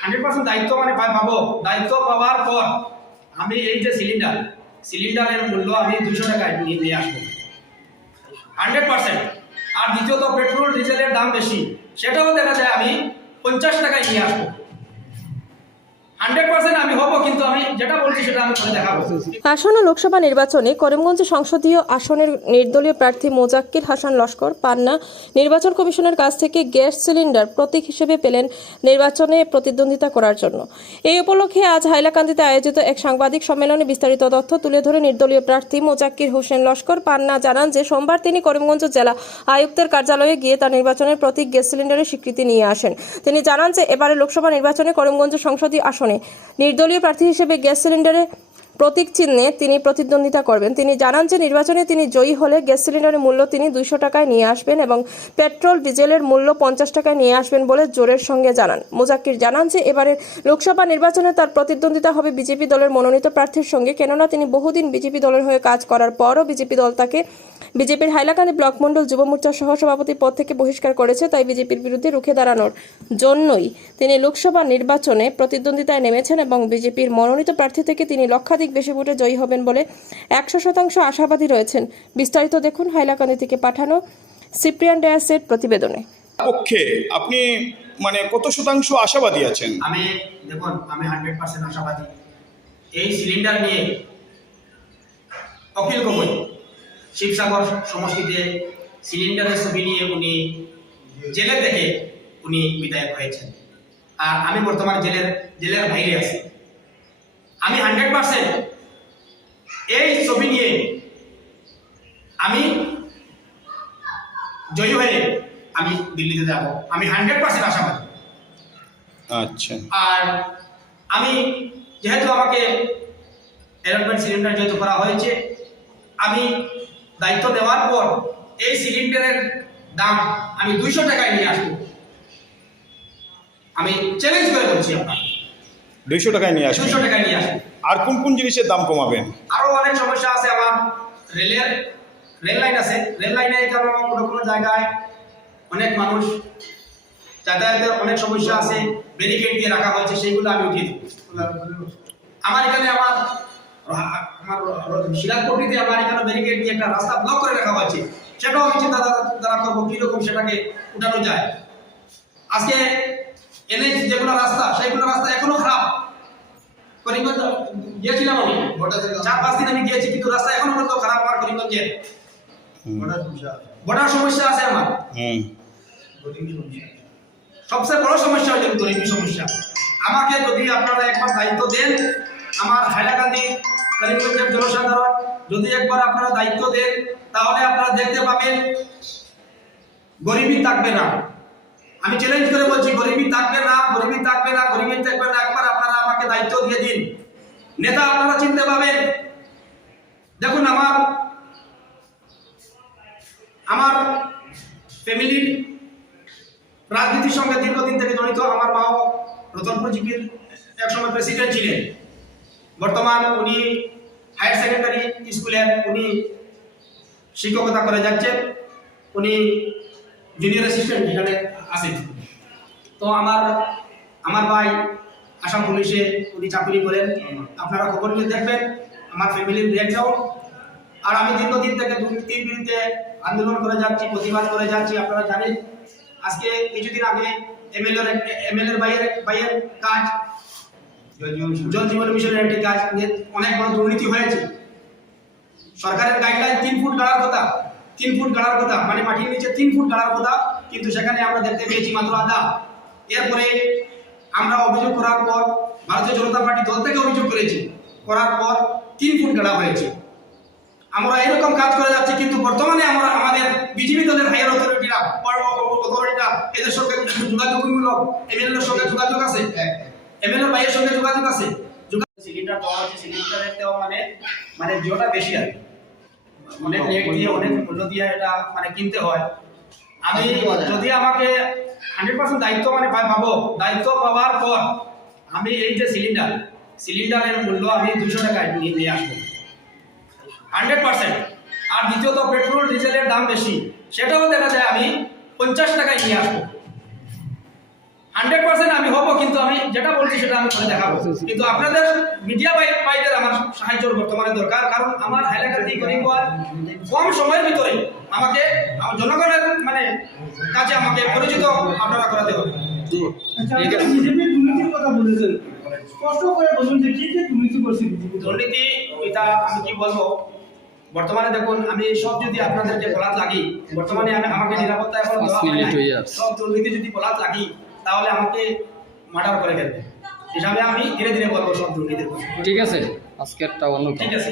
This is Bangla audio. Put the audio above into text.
হান্ড্রেড পার্সেন্ট দায়িত্ব মানে পাবো দায়িত্ব পাওয়ার পর আমি এই যে সিলিন্ডার সিলিন্ডারের মূল্য আমি দুশো টাকায় নিয়ে আসব। Hundred percent. আর দ্বিতীয়ত পেট্রোল ডিজেলের দাম বেশি। সেটাও দেখা যায় আমি পঞ্চাশ টাকায় নিয়ে আসব। আসন্ন লোকসভা নির্বাচনে করিমগঞ্জ সংসদীয় আসনের নির্দলীয় প্রার্থী মোজাক্কির হাসান লস্কর পান্না নির্বাচন কমিশনের কাছ থেকে গ্যাস সিলিন্ডার প্রতীক হিসেবে পেলেন নির্বাচনে প্রতিদ্বন্দ্বিতা করার জন্য। এই উপলক্ষে আজ হাইলাকান্দিতে আয়োজিত এক সাংবাদিক সম্মেলনে বিস্তারিত তথ্য তুলে ধরে নির্দলীয় প্রার্থী মোজাক্কির হোসেন লস্কর পান্না জানান যে, সোমবার তিনি করিমগঞ্জ জেলা আয়ুক্তের কার্যালয়ে গিয়ে তার নির্বাচনের প্রতীক গ্যাস সিলিন্ডারের স্বীকৃতি নিয়ে আসেন। তিনি জানান যে এবারে লোকসভা নির্বাচনে করিমগঞ্জ সংসদীয় আসনে নির্দলীয় প্রার্থী হিসেবে গ্যাস সিলিন্ডারে প্রতীক চিহ্নে তিনি প্রতিদ্বন্দ্বিতা করবেন। তিনি জানান যে নির্বাচনে তিনি জয়ী হলে গ্যাস সিলিন্ডারের মূল্য তিনি দুইশো টাকায় নিয়ে আসবেন এবং পেট্রোল, ডিজেলের মূল্য পঞ্চাশ টাকায় নিয়ে আসবেন বলে জোরের সঙ্গে জানান। মোজাক্কির জানান যে এবারের লোকসভা নির্বাচনে তার প্রতিদ্বন্দ্বিতা হবে বিজেপি দলের মনোনীত প্রার্থীর সঙ্গে। কেননা তিনি বহুদিন বিজেপি দলের হয়ে কাজ করার পরও বিজেপি দল তাকে বিজেপির হাইলাকান্দি ব্লক মণ্ডল যুব মোর্চার সহসভাপতি পদ থেকে বহিষ্কার করেছে তাই বিজেপির বিরুদ্ধে রুখে দাঁড়ানোর জন্যই তিনি লোকসভা নির্বাচনে প্রতিদ্বন্দ্বিতায় নেমেছেন এবং বিজেপির মনোনীত প্রার্থী থেকে তিনি লক্ষাধিক বেশি ভোটে জয়ী হবেন বলে একশো শতাংশ আশাবাদী রয়েছেন। বিস্তারিত দেখুন হাইলাকান্দি থেকে পাঠানো সিপ্রিয়ান ড্যাসের প্রতিবেদনে। পক্ষে আপনি মানে কত শতাংশ আশাবাদী আছেন? আমি দেখুন আমি হান্ড্রেড পার্সেন্ট আশাবাদী। এই সিলিন্ডার নিয়ে অখিল গগৈ শিবসাগর সমষ্টিতে সিলিন্ডারের ছবি নিয়ে উনি জেলে থেকে উনি বিধায়ক হয়েছেন। আর আমি বর্তমান জেলের জেলের বাইরে আছি। আমি হান্ড্রেড পার্সেন্ট এই ছবি নিয়ে আমি জয়ী হয়ে আমি দিল্লিতে যাব। আমি হান্ড্রেড পার্সেন্ট আশাবাদী। আচ্ছা। আর আমি যেহেতু আমাকে অ্যালটমেন্ট সিলিন্ডার যেহেতু করা হয়েছে আমি দায়িত্ব দেওয়ার পর এই সিলিন্ডারের দাম আমি দুইশো টাকায় নিয়ে আসব। আমি চ্যালেঞ্জ করে বলছি আপনার দুইশো টাকায় নিয়ে আসবেন দুইশো টাকায় নিয়ে আসব। আর কোন কোন জিনিসের দাম কমাবেন? আরও অনেক সমস্যা আছে আমার। রেলের রেল লাইন আছে। রেল লাইনে কারণে আমার কোনো কোনো জায়গায় অনেক মানুষ যাতায়াতের অনেক সমস্যা আছে। ব্যারিকেড দিয়ে রাখা হয়েছে সেইগুলো আমি উঠিয়ে দেবো। আমার এখানে আমার আমার শিলাকপট্টিতে আমার এখানে ব্যারিকেড দিয়ে একটা রাস্তা ব্লক করে রাখা হয়েছে সেটাও আমি চিন্তা দ্বারা করব কীরকম সেটাকে উঠানো যায় আজকে এনে যেগুলো রাস্তা সেইগুলো রাস্তা এখনও খারাপ করিমগঞ্জ গিয়েছিলাম আমি চার পাঁচ দিন আমি গিয়েছি কিন্তু রাস্তা এখনও পর্যন্ত খারাপ আমার করিমগঞ্জে বড় সমস্যা আছে আমার সবচেয়ে বড় সমস্যা হচ্ছে গরিবী সমস্যা আমাকে যদি আপনারা একবার দায়িত্ব দেন আমার হাইলাকান্দি করিমগঞ্জের জনসাধারণ, যদি একবার আপনারা দায়িত্ব দেন, তাহলে আপনারা দেখতে পাবেন গরিবী থাকবে না। আমি চ্যালেঞ্জ করে বলছি গরিবী থাকবে না গরিবী থাকবে না গরিবী থাকবে না, একবার আপনারা আমাকে দায়িত্ব দিয়ে দিন। নেতা আপনারা চিনতে পাবেন। দেখুন, আমার আমার ফ্যামিলির রাজনীতির সঙ্গে দীর্ঘদিন থেকে জড়িত, আমার মাও রতনপুর জিপির একসময় প্রেসিডেন্ট ছিলেন। বর্তমান উনি হায়ার সেকেন্ডারি স্কুলের উনি শিক্ষকতা করে যাচ্ছেন। উনি জুনিয়র অ্যাসিস্ট্যান্ট যেখানে আছেন। তো আমার আমার ভাই আসাম পুলিশে উনি চাকরি করেন। আপনারা খবর নিয়ে দেখবেন, আমার ফ্যামিলির ব্যাকগ্রাউন্ড আর আমি দীর্ঘদিন থেকে দুর্নীতির বিরুদ্ধে আন্দোলন করে যাচ্ছি, প্রতিবাদ করে যাচ্ছি, আপনারা জানেন। আজকে কিছুদিন আগে এমএলএর এমএলএর বাইয়ের বাইয়ের কাজ জল জীবন মিশনের একটি কাজ অনেক বড় দুর্নীতি হয়েছে। সরকারের গাইডলাইন তিন ফুট গাড়ার কথা, তিন ফুট গাড়ার কথা মানে মাটির নিচে তিন ফুট গাড়ার কথা, কিন্তু সেখানে আমরা দেখতে পেয়েছি মাত্র আধা। এরপরে আমরা অভিযোগ করার পর ভারতীয় জনতা পার্টি দল থেকে অভিযোগ করেছি, করার পর তিন ফুট গাড়া হয়েছে। আমরা এরকম কাজ করে যাচ্ছি, কিন্তু বর্তমানে আমরা আমাদের বিজেপি দলের হায়ার অথরিটিরা অথরিটিরা এদের সঙ্গে যোগাযোগমূলক এমএলএর সঙ্গে যোগাযোগ আছে? এমএলএর ভাইয়ের সঙ্গে যোগাযোগ আছে? সিলিন্ডার দেওয়া হচ্ছে সিলিন্ডারের দেওয়া মানে মানে জিওটা বেশি আর অনেক রেট দিয়ে অনেক মূল্য দিয়ে এটা মানে কিনতে হয়। আমি যদি আমাকে হান্ড্রেড পার্সেন্ট দায়িত্ব মানে পাবো দায়িত্ব পাওয়ার পর আমি এই যে সিলিন্ডার সিলিন্ডারের মূল্য আমি দুশো টাকায় নিয়ে নিয়ে আসব। হান্ড্রেড পার্সেন্ট আর দ্বিতীয়ত পেট্রোল ডিজেলের দাম বেশি। সেটাও দেখা যায় আমি পঞ্চাশ টাকায় নিয়ে আসব। হান্ড্রেড পার্সেন্ট আমি হব কিন্তু আমি করছি সেটা আমি করে দেখাবো। কিন্তু আপনাদের মিডিয়া বাইদের আমার সাহায্যের বর্তমানে দরকার কারণ আমার হাইলাকান্দি গরিবগঞ্জ কম সময়ের ভিতরে আমাকে জনগণের মানে কাছে আমাকে পরিচিত আপনারা করাতে হবে। আচ্ছা আপনি বিজেপির দুর্নীতির কথা বলেছেন। স্পষ্ট করে বলুন যে কি কি দুর্নীতি করছে দুর্নীতি এটা আমি কি বলব? বর্তমানে দেখুন আমি সব যদি আপনাদেরকে বলাত লাগি বর্তমানে আমি আমাকে নিরাপত্তা এখন। সব দুর্নীতি যদি বলাত লাগি তাহলে আমাকে মার্ডার করে ফেলবে হিসাবে আমি ধীরে ধীরে বলব সব দুর্নীতির। ঠিক আছে আজকেরটা অন্য ঠিক আছে